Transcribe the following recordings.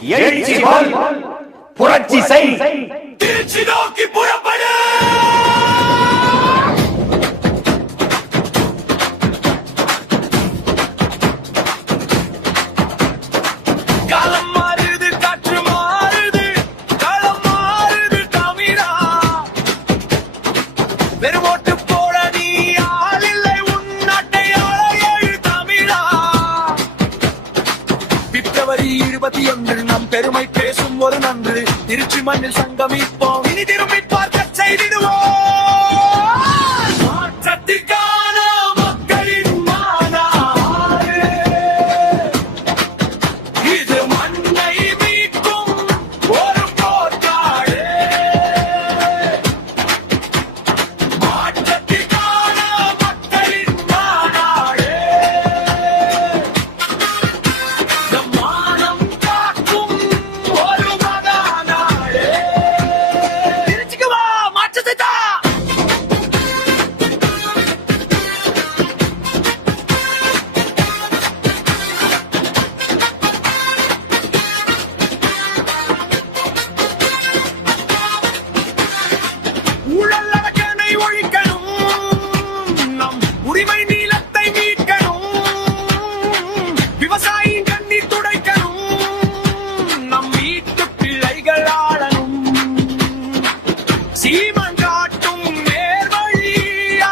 எழுச்சி போல் புரட்சி செய், திருச்சி நோக்கி புறப்படு. காலம் மாறுது, காற்று மாறுது, களம் மாறுது தமிழா. வெறும் ஓட்டு போட நீ ஆள் இல்லை, உன் நாட்டை ஆள தமிழா. பிப்ரவரி 21 நம் பெருமை பேசும் ஒரு நன்று. திருச்சி மண்ணில் சங்கமிப்போம், இனி திரும்பி பார்க்க செய்திடுவோம். மாற்றத்திற்கான மக்களின் மாநாடு, இது மண்ணை மீட்கும் ஒரு போர்க்காடு. மாற்றத்திற்கான மக்களின் மாநாடு, நம் மானம் காக்கும் ஒரு மகாநாடு. திருச்சிக்கு வா, மாற்றத்தை தா. ஊழல் அரக்கனை ஒழிக்கணும், நம் உரிமை நீளத்தை மீட்கணும். விவசாயியின் கண்ணீர் துடைக்கணும், நம் வீட்டு பிள்ளைகள் ஆளணும். சீமன் காட்டும் நேர்வழி,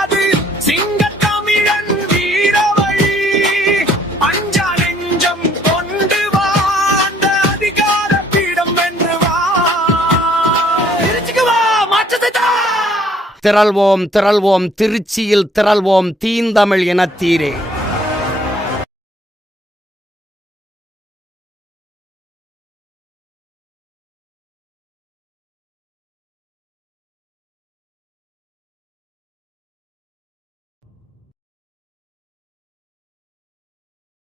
அது சிங்கத் தமிழன் வீரவழி. அஞ்சா நெஞ்சம் கொண்டு வா, அந்த அதிகார பீடம் வென்று வா. திருச்சிக்கு வா, மாற்றத்தை தா. திரள்வோம் திரள்வோம் திருச்சியில் திரள்வோம் தீந்தமிழ் இனத்தீரே.